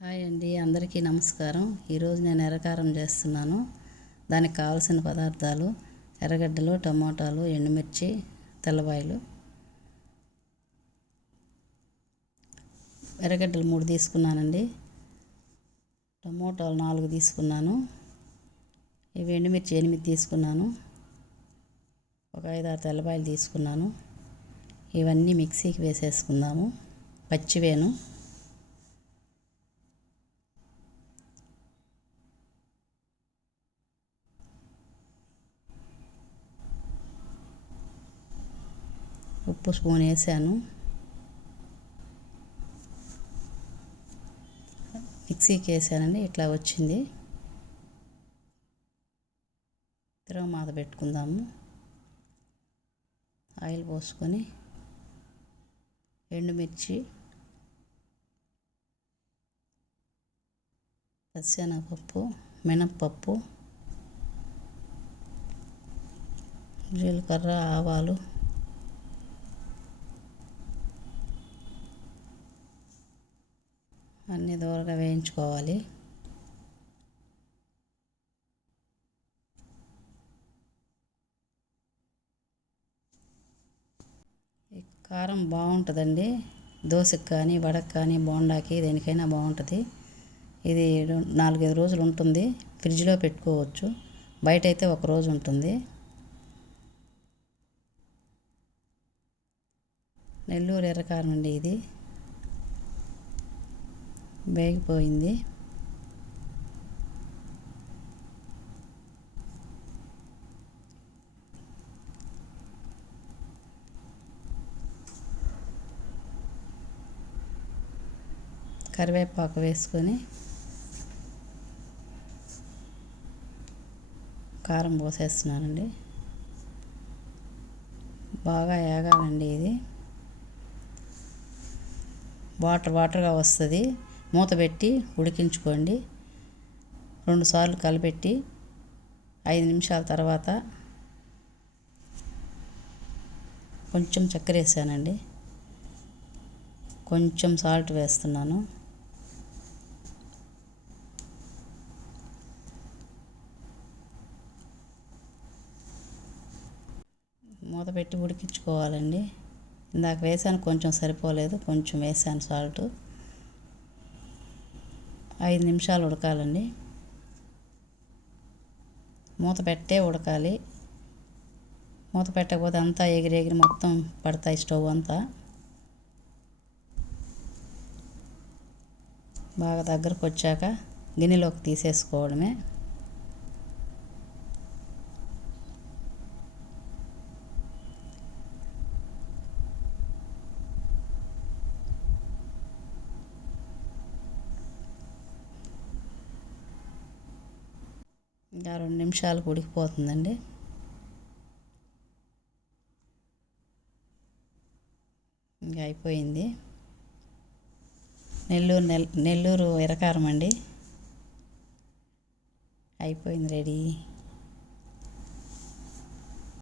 Hi అండి, అందరికీ నమస్కారం. ఈరోజు నేను ఎర్రకారం చేస్తున్నాను. దానికి కావాల్సిన పదార్థాలు: ఎర్రగడ్డలు, టమోటాలు, ఎండుమిర్చి, తెల్లబాయలు. ఎర్రగడ్డలు 3 తీసుకున్నానండి. టమోటాలు 4 తీసుకున్నాను. ఇవి ఎండుమిర్చి 8 తీసుకున్నాను. ఒక 5-6 తెల్లబాయలు తీసుకున్నాను. ఇవన్నీ మిక్సీకి వేసేసుకుందాము. పచ్చివేను. ఉప్పు స్పూన్ వేసాను. మిక్సీకి వేసానండి, ఇట్లా వచ్చింది. తిరగమాత పెట్టుకుందాము. ఆయిల్ పోసుకొని ఎండుమిర్చి, పచ్చిశనగపప్పు, మినప్పప్పు, జీలకర్ర, ఆవాలు, అన్నీ దూరగా వేయించుకోవాలి. ఈ కారం బాగుంటుందండి. దోశకి కానీ, వడకి కానీ, బోండాకి, దేనికైనా బాగుంటుంది. ఇది 4-5 రోజులు ఉంటుంది. ఫ్రిడ్జ్లో పెట్టుకోవచ్చు. బయట అయితే 1 రోజు ఉంటుంది. నెల్లూరు ఎర్రకారం అండి ఇది. వేగిపోయింది. కరివేపాకు వేసుకొని కారం పోసేస్తున్నానండి. బాగా ఏగాలండి ఇది. వాటర్గా వస్తుంది. మూత పెట్టి ఉడికించుకోండి. 2 సార్లు కలిపెట్టి 5 నిమిషాల తర్వాత కొంచెం చక్కెర వేసానండి. కొంచెం సాల్ట్ వేస్తున్నాను. మూత పెట్టి ఉడికించుకోవాలండి. ఇందాక వేసాను, కొంచెం సరిపోలేదు, కొంచెం వేసాను సాల్ట్. 5 నిమిషాలు ఉడకాలండి. మూత పెట్టే ఉడకాలి. మూత పెట్టకపోతే అంతా ఎగిరి మొత్తం పడతాయి స్టవ్ అంతా. బాగా దగ్గరకు వచ్చాక గిన్నెలోకి తీసేసుకోవడమే. ఇంకా 2 నిమిషాలకు ఉడికిపోతుందండి. ఇంకా అయిపోయింది. నెల్లూరు ఎర్రకారం అండి. అయిపోయింది, రెడీ.